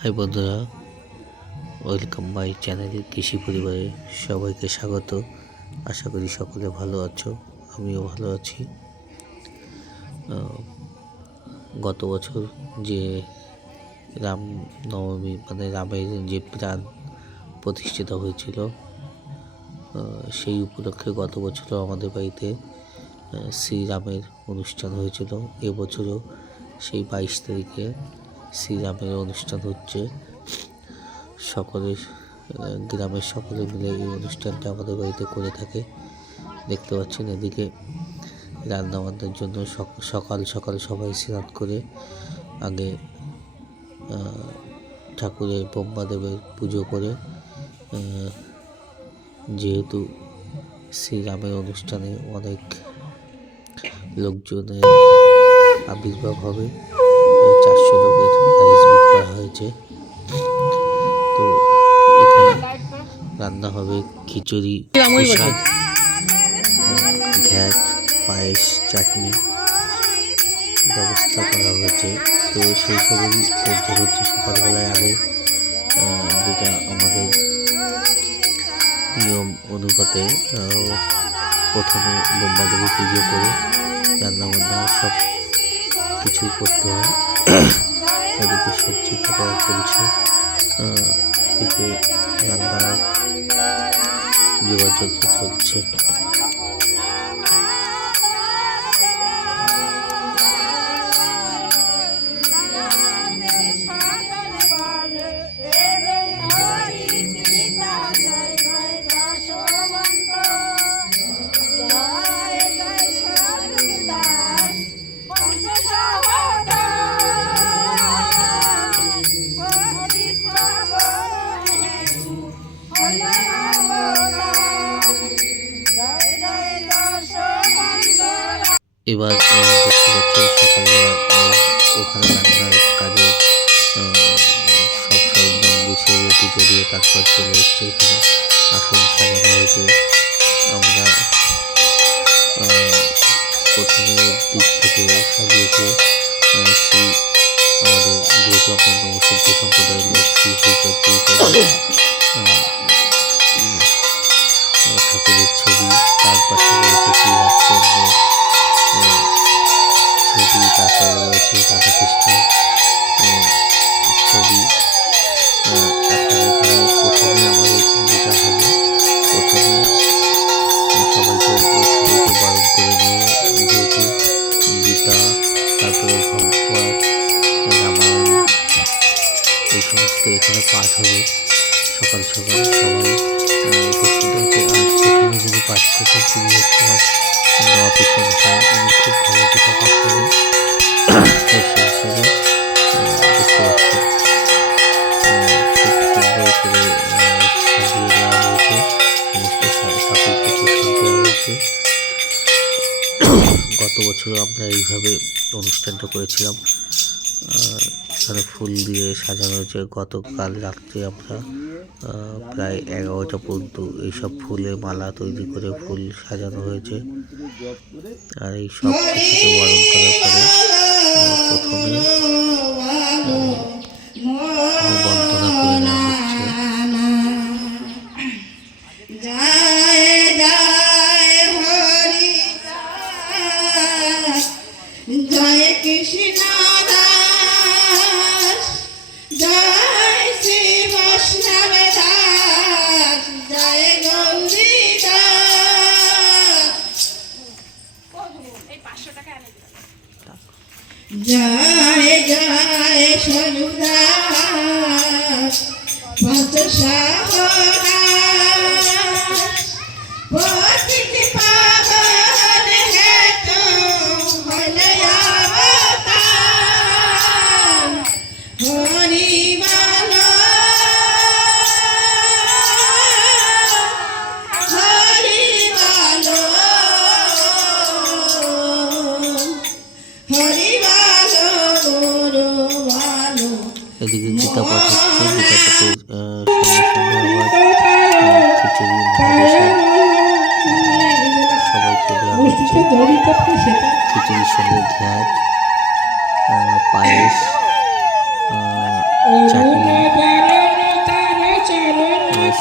High বন্ধুরা, welcome my চ্যানেলে কৃষি পরিবারে সবাইকে স্বাগত। আশা করি সকলে ভালো আছো, আমিও ভালো আছি। গত বছর যে রাম নবমী মানে রামের যে প্রাণ প্রতিষ্ঠিত হয়েছিল, সেই উপলক্ষে গত বছরও আমাদের বাড়িতে শ্রীরামের অনুষ্ঠান হয়েছিল। এবছরও সেই 22 তারিখে শ্রীরামের অনুষ্ঠান হচ্ছে। গ্রামের সকলে মিলে এই অনুষ্ঠানটা আমাদের বাড়িতে করে থাকে। দেখতে পাচ্ছেন এদিকে রান্নাবান্নার জন্য সকাল সকাল সবাই স্নান করে আগে ঠাকুরের ব্রহ্মাদেবের পুজো করে, যেহেতু শ্রীরামের অনুষ্ঠানে অনেক লোকজনের আবির্ভাব হবে, 400 লোকের অ্যারেঞ্জমেন্ট করা হয়েছে। তো এখানে রান্না হবে খিচুড়ি, প্রসাদ, ঘ্যাট, পায়েস, চাটনি ব্যবস্থা করা হয়েছে। তো সেই সবই তোড়জোড় হচ্ছে সকালবেলায়। আগে যেটা আমাদের নিয়ম অনুপাতে প্রথমে ব্রহ্মাদেবী পুজো করে রান্নাবান্না সব কিছুই করতে হয়। এদিকে সবজি কাটা চলছে, এদিকে রান্নার যোগাযোগ চলছে। এবার দেখতে পাচ্ছেন সকালবেলা ওখানে রান্নার কাজে সব সরঞ্জাম গুছিয়ে পুজো দিয়ে তারপর চলে এসছে। এখানে আসন সাজানো হয়েছে। আমরা প্রথমে দিক থেকে সাজিয়েছে শ্রী আমাদের, যেহেতু আপনার নমসিদ্ধ সম্প্রদায়ের লোক, শ্রী ঠাকুরের ছবি, তার পাশে রয়েছে শ্রী রামচন্দ্র ছবি, তারপরে রয়েছে রাধাকৃষ্ণ ছবি। এখন এখানে প্রথমে আমাদের যেটা হবে, প্রথমে সবাইকে বারণ করে নিয়ে, যেহেতু গীতা, তারপরে ভগবত, রামায়ণ এই সমস্ত এখানে পাঠ হবে সকাল সকাল। সবাই উপস্থিত হচ্ছে। আর প্রথমে যিনি পাঠ করছেন তিনি হচ্ছে আমার নবাপী সংসার। উনি খুব ভালো গীতা পাঠ করেন। সেই হিসাবে দেখতে পাচ্ছেন খুব সুন্দর করে সাজিয়ে দেওয়া হয়েছে, সমস্ত ঠাকুরকে প্রসাদ দেওয়া হয়েছে। গত বছরও আমরা এইভাবে অনুষ্ঠানটা করেছিলাম। এখানে ফুল দিয়ে সাজানো হয়েছে। গতকাল রাত্রে আমরা প্রায় 11টা পর্যন্ত এইসব ফুলের মালা তৈরি করে ফুল সাজানো হয়েছে। আর এই সব কিছুকে বরণ করার পরে প্রথমে বন্দনা করে নেওয়া হচ্ছে। জয় কৃষ্ণ দাস, জয় শ্রী বৈষ্ণব দাস, জয় গৌরী দাস, জয় জয় সরু দাস, পঞ্চ সাহস, পতিত পাবন হেতু হলে অবতার, হরি বলো হরি বলো হরি বলো গুরু বলো। এদিকে গীতা পাঠ হচ্ছে। গীতা পাঠের সঙ্গে সঙ্গে আবার খিচুড়ি, মহাপ্রসাদ সবাইকে দেওয়া হচ্ছে। খিচুড়ির সঙ্গে ঘ্যাট, পায়েস, চাটনি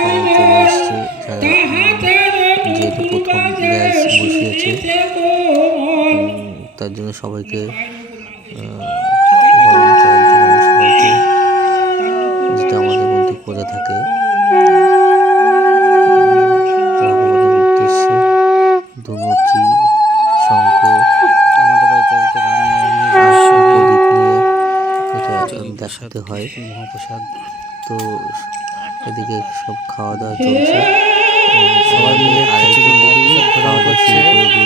সবাই চলে এসছে, যারা যেহেতু প্রথম ব্যাচ বসিয়েছে তার জন্য সবাইকে বরণ করার জন্য সবাইকে, যেটা আমাদের মধ্যে করে থাকে ভগবানের উদ্দেশ্যে ধুনুচি, শঙ্খ, আমাদের বাড়িতে আজকে রামনবমী প্রদীপ নিয়ে এটা দেখাতে হয়। মহাপ্রসাদ তো এদিকে সব খাওয়া দাওয়া চলছে, সবাই মিলে খিচুড়ি মহাপ্রসাদ গ্রহণ করছে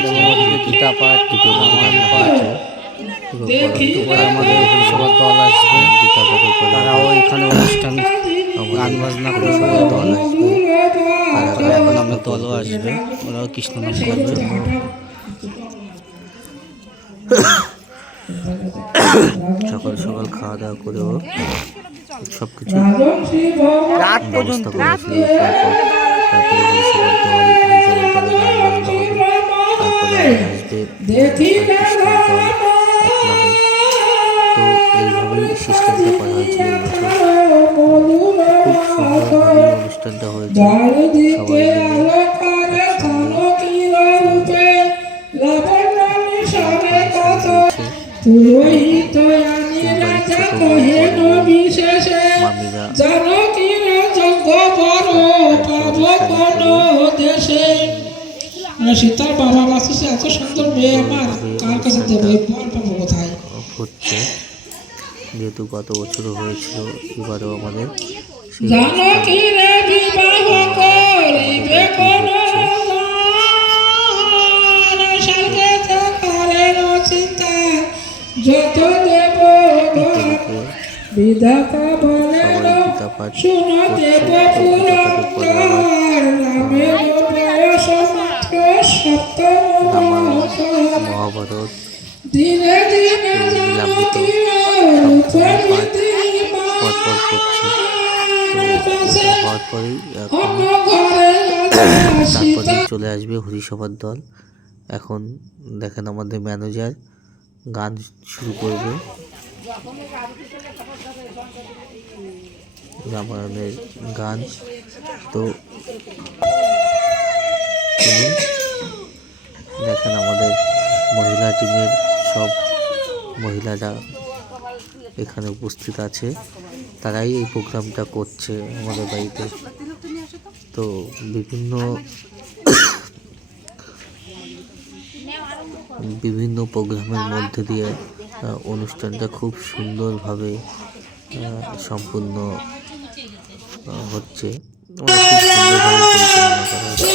এবং ওদিকে গীতা পাঠ, রামায়ণ পাঠ। দুপুরে আমাদের হরিসভার দল আসবে, গীতা পাঠের পরে তারাও এখানে অনুষ্ঠান গান বাজনা করে সবাই দল আসবে। তারপরে এখন আমার দলও আসবে, ওরাও কৃষ্ণ নাম করবে। সকাল সকাল খাওয়া দাওয়া করেও সব কিছু রাত ব্যবস্থা করেছিল। তারপরে হরিসভার দল, হরিসভার দলে গান বাজনা হবে, তারপরে আসবে কৃষ্ণের দল এক নামে। তো এইভাবেই সিস্টেমটা করা হয়েছিল এই বছর। খুব সুন্দরভাবে অনুষ্ঠানটা হয়েছে, সবাই মিলে মামিরা সীতার বাবা বাসুসে এত সুন্দর মেয়ে আমার কার কাছে দেবো, বল পাবো কোথায়? হচ্ছে, যেহেতু গত বছরও হয়েছিল, এবারেও আমাদের সেই জানকী রে বিবাহ করিবে কোন সঙ্গে করে চিন্তা যত দেব বিধাতা বলে সবাই গীতা পাঠ শুনো দেব পুরন্দর রামের বয়স মাত্র রামায়ণ, সপ্তম মহাভারত, দিনে দিনে লীলামৃত পরপর করছে। তো এটা হওয়ার পরেই এখন তারপরেই চলে আসবে হরিসভার দল। এখন দেখেন আমাদের ম্যানেজার গান শুরু করবে, রামায়ণের গান। তো দেখেন আমাদের মহিলা টিমের সব মহিলারা এখানে উপস্থিত আছে, তারাই এই প্রোগ্রামটা করছে আমাদের বাড়িতে। তো বিভিন্ন প্রোগ্রামের মধ্যে দিয়ে অনুষ্ঠানটা খুব সুন্দরভাবে সম্পূর্ণ হচ্ছে, খুব সুন্দরভাবে পরিচালনা করা হচ্ছে।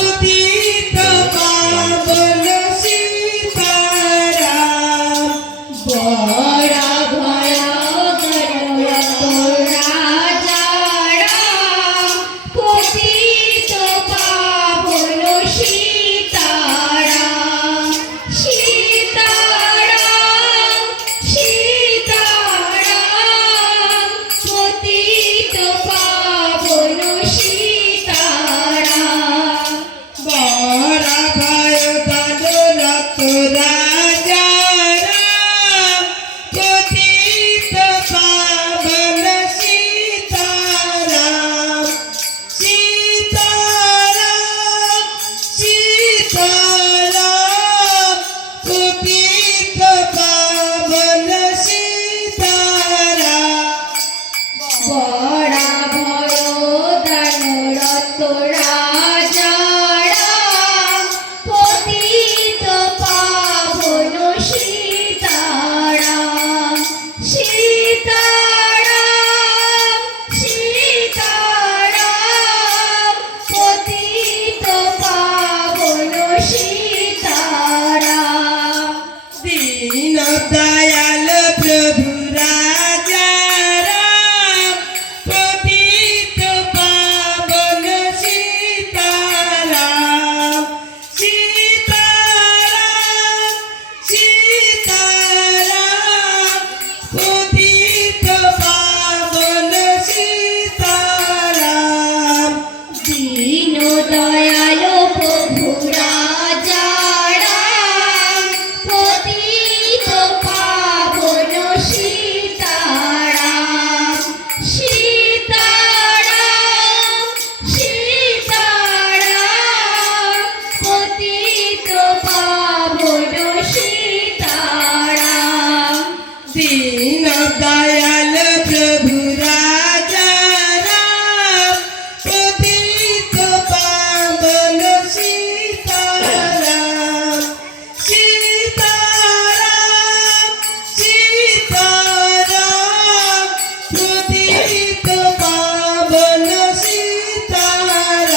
পতিত পাবন সীতারাম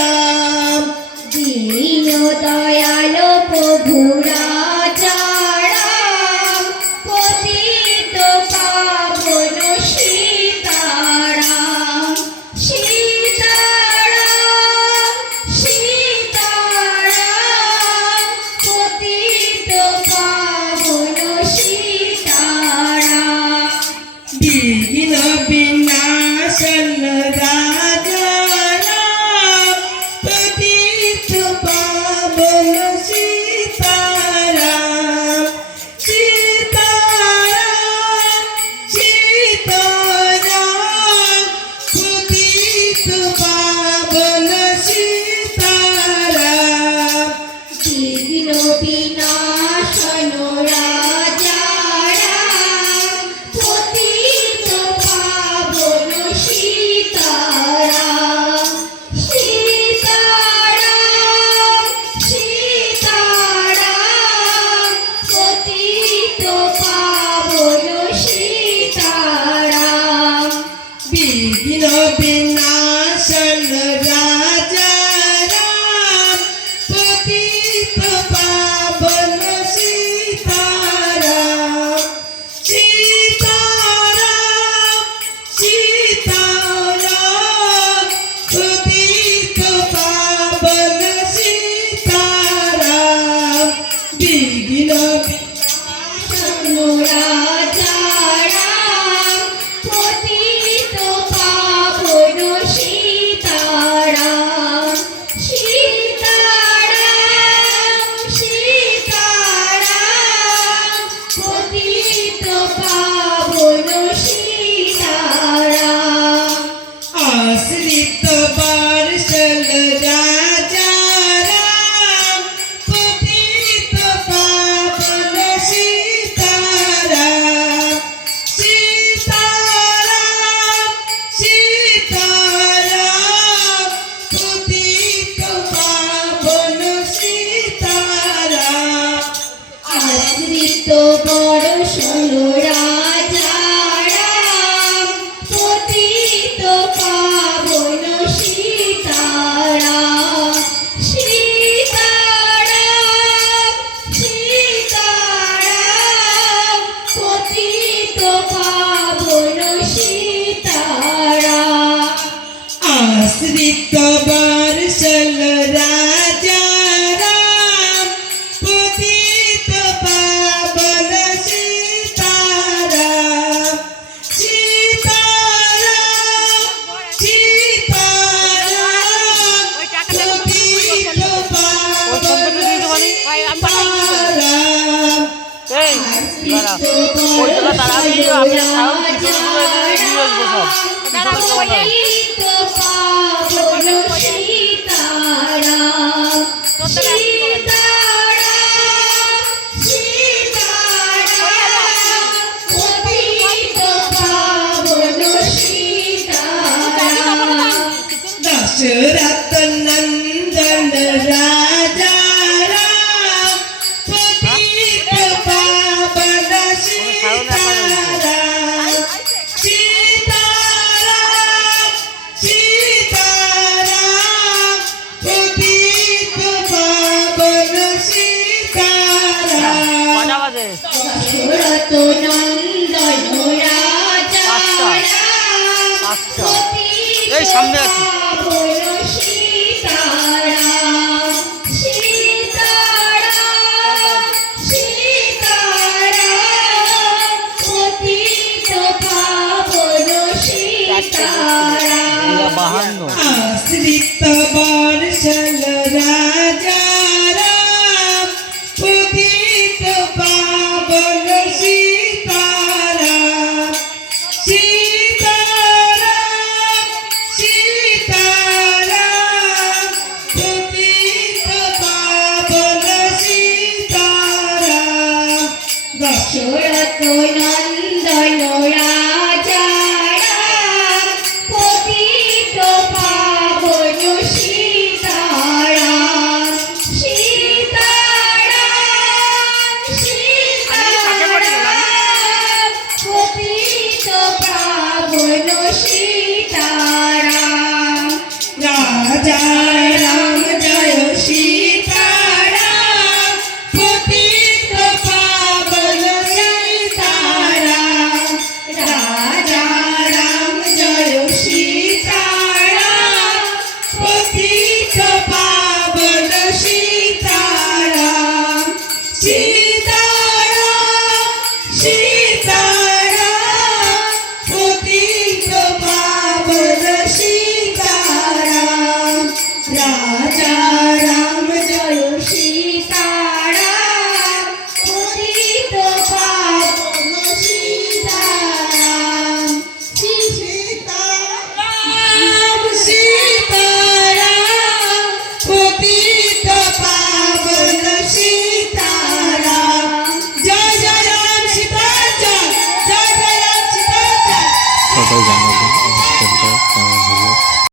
দীন দয়াল প্রভু রাজা রাম পতিত পাবন সীতারাম সীতারাম সীতারাম পতিত পাবন সীতারাম বিঘ্ন বিনাশন রাজা রাম পতিত পাবন সীতারাম সীতারাম সীতারাম পতিত পাবন সীতারাম বিঘ্ন বিনাশন রাজা রাম পতিত পাবন সীতারাম সীতারাম সীতারাম পতিত পাবন সীতারাম বিঘ্ন বিনাশন রাজা রাম পতিত পাবন সীতারাম সীতারাম সীতারাম পতিত পাবন সীতারাম বিঘ্ন বিনাশন রাজা রাম পতিত পাবন সীতারাম সীতারাম সীতারাম পতিত পাবন সীতারাম আশ্রিত বারসল রাজা রাম পতিত পাবন সীতারাম সীতারাম সীতারাম পতিত পাবন সীতারাম আশ্রিত বরষল রাজা রাম পতিত পাবন সীতারাম সীতারাম সীতারাম পতিত পাবন সীতারাম আশ্রিত বারসল রাজা রাম পতিত পাবন সীতারাম সীতারাম সীতারাম পতিত পাবন সীতারাম পতিত পাবন সীতারাম সীতারাম সীতারাম পতিত পাবন সীতারাম দশরথ নন্দন রাজা রাম পতিত পাবন সীতারাম সীতারাম সীতারাম পতিত পাবন সীতারাম দশরথ নন্দন রাজা রাম পতিত পাবন সীতারাম সীতারাম সীতারাম পতিত পাবন সীতারাম আশ্রিত বারসল রাজা রাম পতিত পাবন সীতারাম সীতারাম সীতারাম পতিত পাবন সীতারাম দশরথ নন্দন রাজা রাম পতিত পাবন সীতারাম রাজা রাম জয় সীতারাম পতিত পাবন সীতারাম রাজা রাম জয় সীতারাম পতিত পাবন সীতারাম সীতারাম সীতারাম পতিত পাবন সীতারাম রাজা রাম জয় সীতারাম পতিত পাবন সীতারাম সীতারাম সীতারাম পতিত পাবন সীতারাম জয় জয় রাম সীতা জয় জয় জয় রাম সীতা জয় সবাই জানো